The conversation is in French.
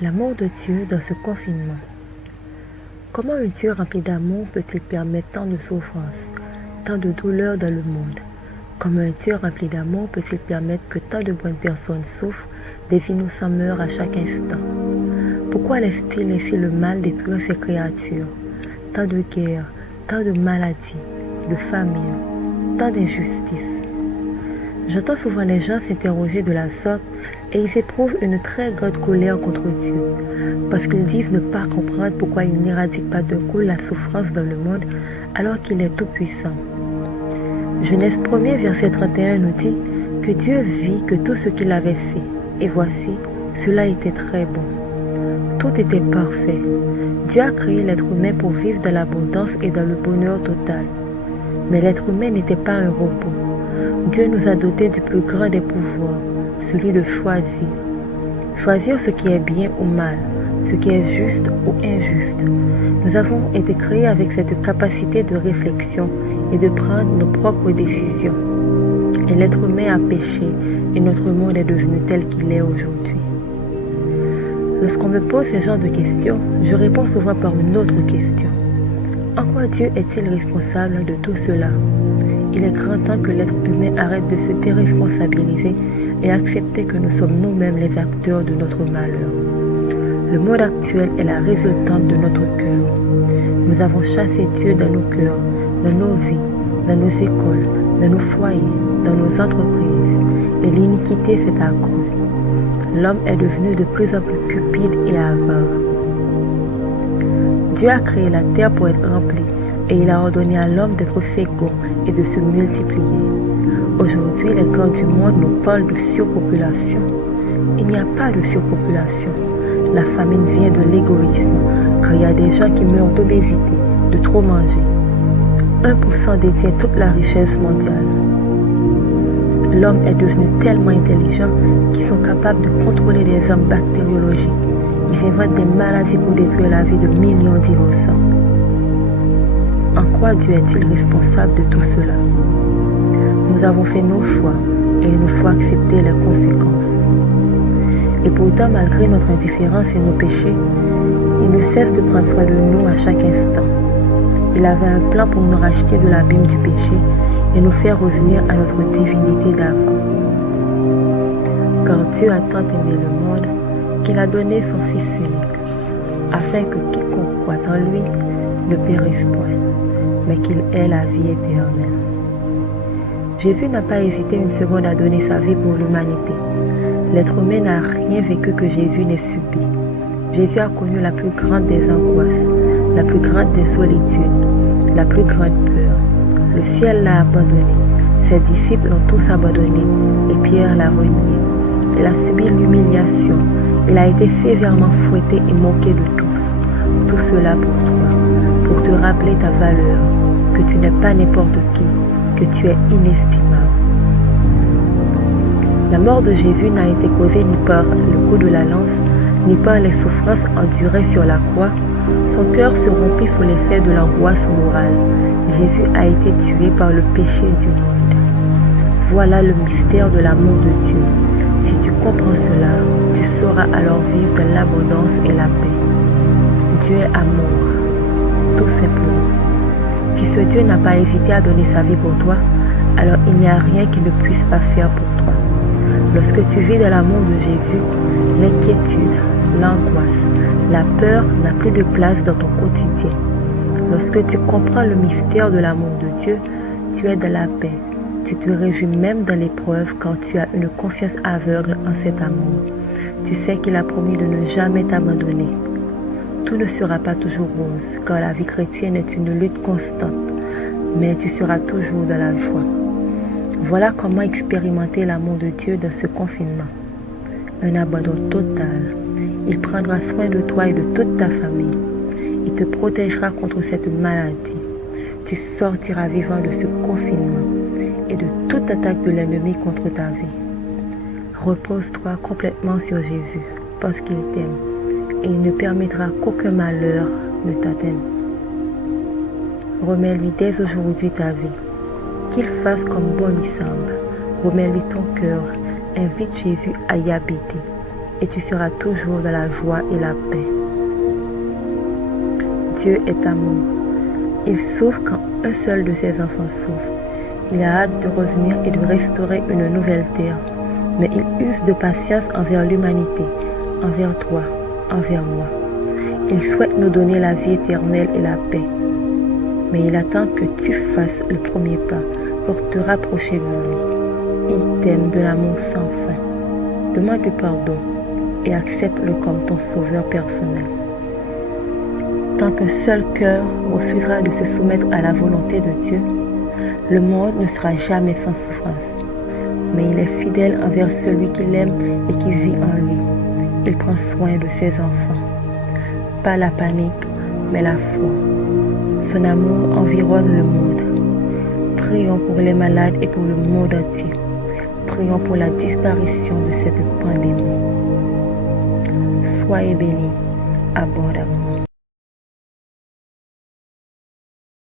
L'amour de Dieu dans ce confinement. Comment un Dieu rempli d'amour peut-il permettre tant de souffrances, tant de douleurs dans le monde? Comment un Dieu rempli d'amour peut-il permettre que tant de bonnes personnes souffrent, des innocents meurent à chaque instant? Pourquoi laisse-t-il ainsi le mal détruire ses créatures? Tant de guerres, tant de maladies, de famine, tant d'injustices. J'entends souvent les gens s'interroger de la sorte et ils éprouvent une très grande colère contre Dieu, parce qu'ils disent ne pas comprendre pourquoi il n'éradique pas d'un coup la souffrance dans le monde alors qu'il est tout-puissant. Genèse 1er, verset 31 nous dit que Dieu vit que tout ce qu'il avait fait, et voici, cela était très bon. Tout était parfait. Dieu a créé l'être humain pour vivre dans l'abondance et dans le bonheur total. Mais l'être humain n'était pas un robot. Dieu nous a dotés du plus grand des pouvoirs, celui de choisir. Choisir ce qui est bien ou mal, ce qui est juste ou injuste. Nous avons été créés avec cette capacité de réflexion et de prendre nos propres décisions. Et l'être humain a péché et notre monde est devenu tel qu'il est aujourd'hui. Lorsqu'on me pose ce genre de questions, je réponds souvent par une autre question. En quoi Dieu est-il responsable de tout cela? Il est grand temps que l'être humain arrête de se déresponsabiliser et accepter que nous sommes nous-mêmes les acteurs de notre malheur. Le monde actuel est la résultante de notre cœur. Nous avons chassé Dieu dans nos cœurs, dans nos vies, dans nos écoles, dans nos foyers, dans nos entreprises, et l'iniquité s'est accrue. L'homme est devenu de plus en plus cupide et avare. Dieu a créé la terre pour être remplie et il a ordonné à l'homme d'être fécond et de se multiplier. Aujourd'hui, les grands du monde nous parlent de surpopulation. Il n'y a pas de surpopulation. La famine vient de l'égoïsme, car il y a des gens qui meurent d'obésité, de trop manger. 1% détient toute la richesse mondiale. L'homme est devenu tellement intelligent qu'ils sont capables de contrôler des armes bactériologiques. Ils inventent des maladies pour détruire la vie de millions d'innocents. En quoi Dieu est-il responsable de tout cela? Nous avons fait nos choix et il nous faut accepter les conséquences. Et pourtant, malgré notre indifférence et nos péchés, il ne cesse de prendre soin de nous à chaque instant. Il avait un plan pour nous racheter de l'abîme du péché et nous faire revenir à notre divinité d'avant. Car Dieu a tant aimé le monde qu'il a donné son Fils unique, afin que quiconque croit en lui ne périsse point, mais qu'il ait la vie éternelle. Jésus n'a pas hésité une seconde à donner sa vie pour l'humanité. L'être humain n'a rien vécu que Jésus n'ait subi. Jésus a connu la plus grande des angoisses, la plus grande des solitudes, la plus grande peur. Le ciel l'a abandonné, ses disciples l'ont tous abandonné et Pierre l'a renié. Il a subi l'humiliation, il a été sévèrement fouetté et moqué de tous. Tout cela pour toi, pour te rappeler ta valeur, que tu n'es pas n'importe qui, que tu es inestimable. La mort de Jésus n'a été causée ni par le coup de la lance, ni par les souffrances endurées sur la croix. Son cœur se rompit sous l'effet de l'angoisse morale. Jésus a été tué par le péché du monde. Voilà le mystère de l'amour de Dieu. Si tu comprends cela, tu sauras alors vivre dans l'abondance et la paix. Dieu est amour, tout simplement. Si ce Dieu n'a pas hésité à donner sa vie pour toi, alors il n'y a rien qu'il ne puisse pas faire pour toi. Lorsque tu vis dans l'amour de Jésus, l'inquiétude, l'angoisse, la peur n'a plus de place dans ton quotidien. Lorsque tu comprends le mystère de l'amour de Dieu, tu es dans la paix. Tu te réjouis même dans l'épreuve quand tu as une confiance aveugle en cet amour. Tu sais qu'il a promis de ne jamais t'abandonner. Tout ne sera pas toujours rose, car la vie chrétienne est une lutte constante, mais tu seras toujours dans la joie. Voilà comment expérimenter l'amour de Dieu dans ce confinement. Un abandon total. Il prendra soin de toi et de toute ta famille. Il te protégera contre cette maladie. Tu sortiras vivant de ce confinement et de toute attaque de l'ennemi contre ta vie. Repose-toi complètement sur Jésus, parce qu'il t'aime, et il ne permettra qu'aucun malheur ne t'atteigne. Remets-lui dès aujourd'hui ta vie. Qu'il fasse comme bon lui semble. Remets-lui ton cœur. Invite Jésus à y habiter. et tu seras toujours dans la joie et la paix. Dieu est amour. Il souffre quand un seul de ses enfants souffre. Il a hâte de revenir et de restaurer une nouvelle terre. Mais il use de patience envers l'humanité, envers toi, envers moi. Il souhaite nous donner la vie éternelle et la paix. Mais il attend que tu fasses le premier pas pour te rapprocher de lui. Il t'aime de l'amour sans fin. Demande-lui pardon et accepte-le comme ton sauveur personnel. Tant qu'un seul cœur refusera de se soumettre à la volonté de Dieu, le monde ne sera jamais sans souffrance. Mais il est fidèle envers celui qu'il aime et qui vit en lui. Il prend soin de ses enfants. Pas la panique, mais la foi. Son amour environne le monde. Prions pour les malades et pour le monde entier. Prions pour la disparition de cette pandémie. Soyez bénis abondamment.